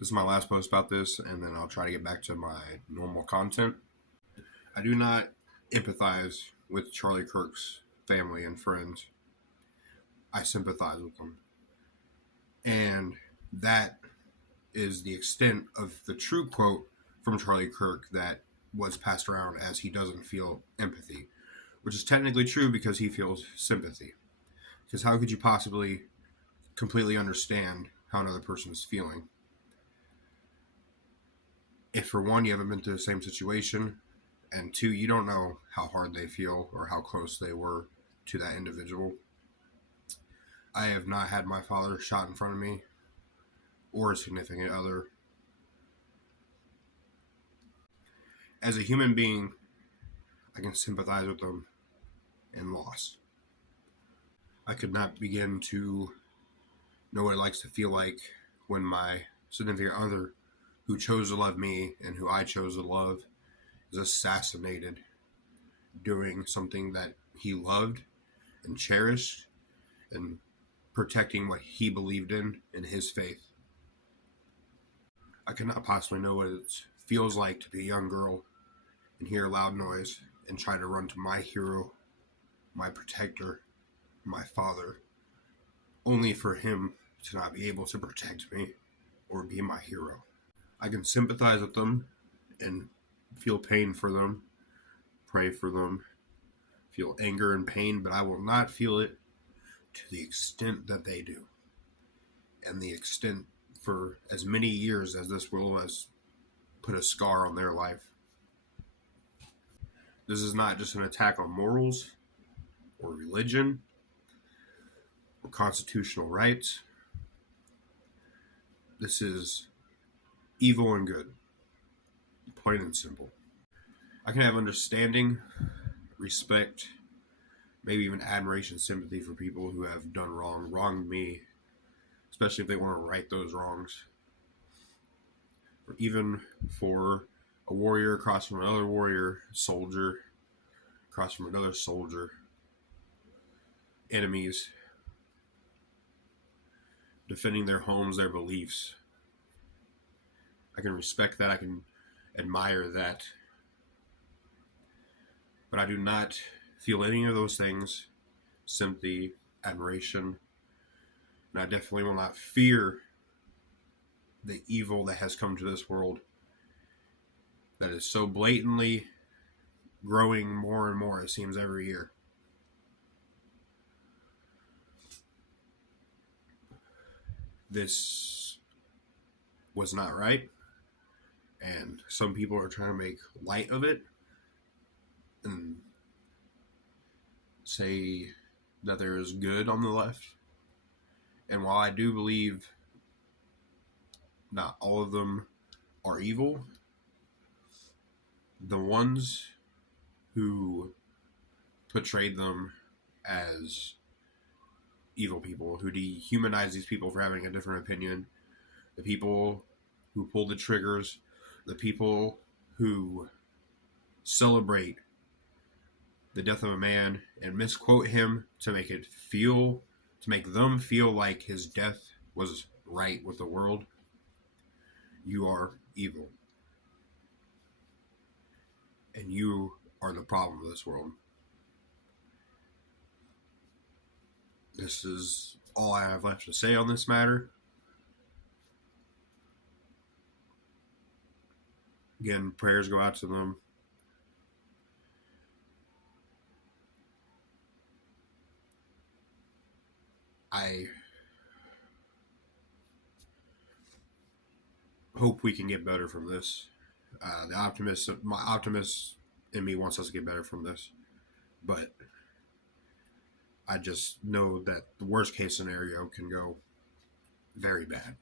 This is my last post about this, and then I'll try to get back to my normal content. I do not empathize with Charlie Kirk's family and friends. I sympathize with them. And that is the extent of the true quote from Charlie Kirk that was passed around as he doesn't feel empathy, which is technically true because he feels sympathy. Because how could you possibly completely understand how another person is feeling if, for one, you haven't been through the same situation, and two, you don't know how hard they feel or how close they were to that individual? I have not had my father shot in front of me or a significant other. As a human being, I can sympathize with them in loss. I could not begin to know what it likes to feel like when my significant other, who chose to love me and who I chose to love, is assassinated doing something that he loved and cherished and protecting what he believed in his faith. I cannot possibly know what it feels like to be a young girl and hear loud noise and try to run to my hero, my protector, my father, only for him to not be able to protect me or be my hero. I can sympathize with them and feel pain for them, pray for them, feel anger and pain, but I will not feel it to the extent that they do. And the extent for as many years as this world has put a scar on their life. This is not just an attack on morals or religion or constitutional rights. This is evil and good, plain and simple. I can have understanding, respect, maybe even admiration, sympathy for people who have done wronged me, especially if they want to right those wrongs. Or even for a warrior across from another warrior, soldier across from another soldier, enemies, defending their homes, their beliefs. I can respect that, I can admire that, but I do not feel any of those things, sympathy, admiration, and I definitely will not fear the evil that has come to this world that is so blatantly growing more and more, it seems, every year. This was not right, and some people are trying to make light of it and say that there is good on the left. And while I do believe not all of them are evil, the ones who portrayed them as evil people, who dehumanize these people for having a different opinion, the people who pull the triggers, the people who celebrate the death of a man and misquote him to make them feel like his death was right with the world, you are evil. And you are the problem of this world. This is all I have left to say on this matter. Again, prayers go out to them. I hope we can get better from this. My optimist in me wants us to get better from this, but I just know that the worst case scenario can go very bad.